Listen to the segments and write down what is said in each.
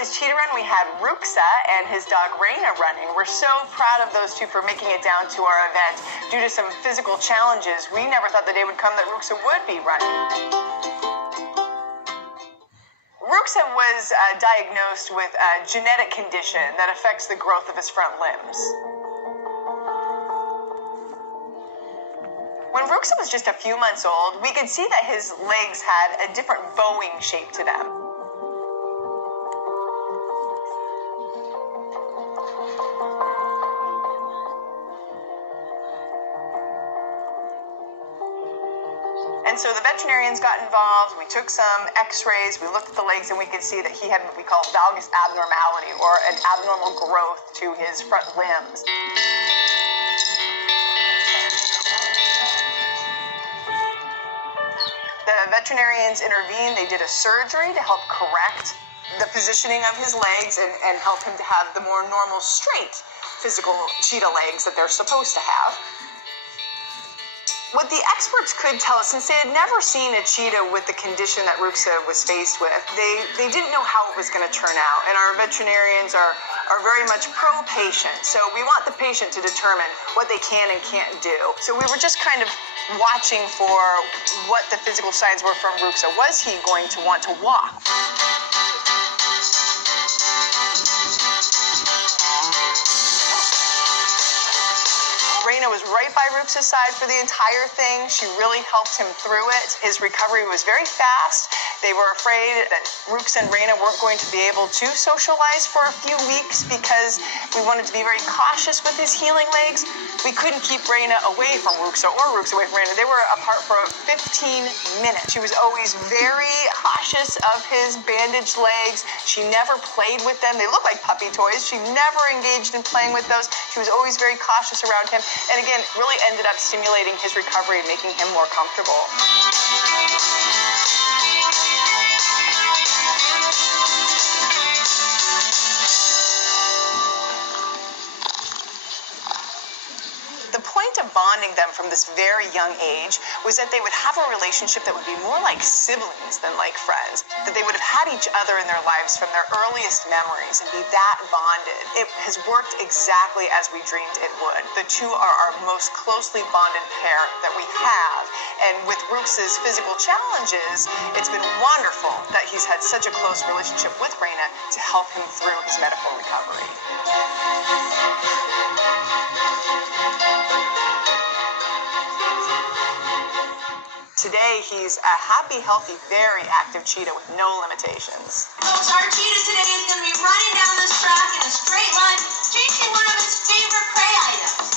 Riley's cheetah run, we had Ruxa and his dog Raina running. We're so proud of those two for making it down to our event. Due to some physical challenges, we never thought the day would come that Ruxa would be running. Ruxa was diagnosed with a genetic condition that affects the growth of his front limbs. When Ruxa was just a few months old, we could see that his legs had a different bowing shape to them. And so the veterinarians got involved. We took some x-rays, we looked at the legs, and we could see that he had what we call valgus abnormality, or an abnormal growth to his front limbs. The veterinarians intervened. They did a surgery to help correct the positioning of his legs and help him to have the more normal, straight physical cheetah legs that they're supposed to have. What the experts could tell us, since they had never seen a cheetah with the condition that Ruxa was faced with, they didn't know how it was going to turn out. And our veterinarians are very much pro-patient. So we want the patient to determine what they can and can't do. So we were just kind of watching for what the physical signs were from Ruxa. Was he going to want to walk? Raina was right by Ruxa's side for the entire thing. She really helped him through it. His recovery was very fast. They were afraid that Ruxa and Raina weren't going to be able to socialize for a few weeks because we wanted to be very cautious with his healing legs. We couldn't keep Raina away from Ruxa or Ruxa away from Raina. They were apart for 15 minutes. She was always very cautious of his bandaged legs. She never played with them. They look like puppy toys. She never engaged in playing with those. She was always very cautious around him. And again, really ended up stimulating his recovery and making him more comfortable. The point of bonding them from this very young age was that they would have a relationship that would be more like siblings than like friends, that they would have had each other in their lives from their earliest memories and be that bonded. It has worked exactly as we dreamed it would. The two are our most closely bonded pair that we have. And with Ruxa's physical challenges, it's been wonderful that he's had such a close relationship with Raina to help him through his medical recovery. Today, he's a happy, healthy, very active cheetah with no limitations. Folks, our cheetah today is going to be running down this track in a straight line, chasing one of his favorite prey items.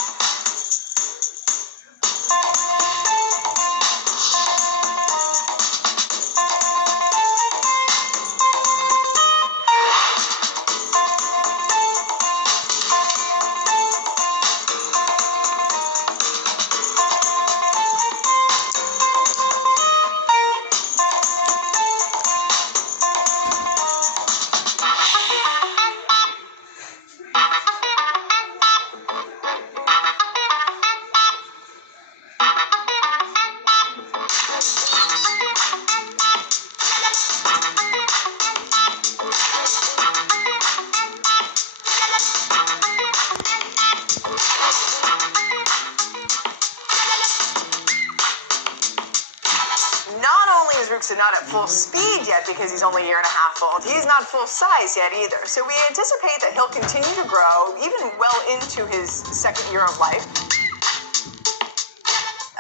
Ruxa not at full speed yet because he's only a year and a half old. He's not full size yet either. So we anticipate that he'll continue to grow even well into his second year of life.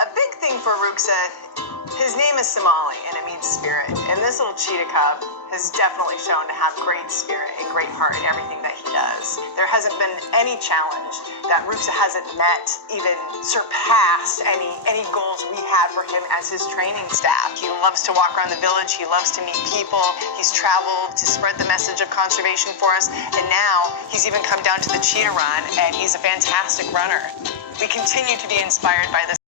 A big thing for Ruxa, his name is Somali and it means spirit. And this little cheetah cub has definitely shown to have great spirit and great heart in everything that he does. There hasn't been any challenge that Ruxa hasn't met, even surpassed any goals we had for him as his training staff. He loves to walk around the village. He loves to meet people. He's traveled to spread the message of conservation for us. And now he's even come down to the cheetah run, and he's a fantastic runner. We continue to be inspired by this.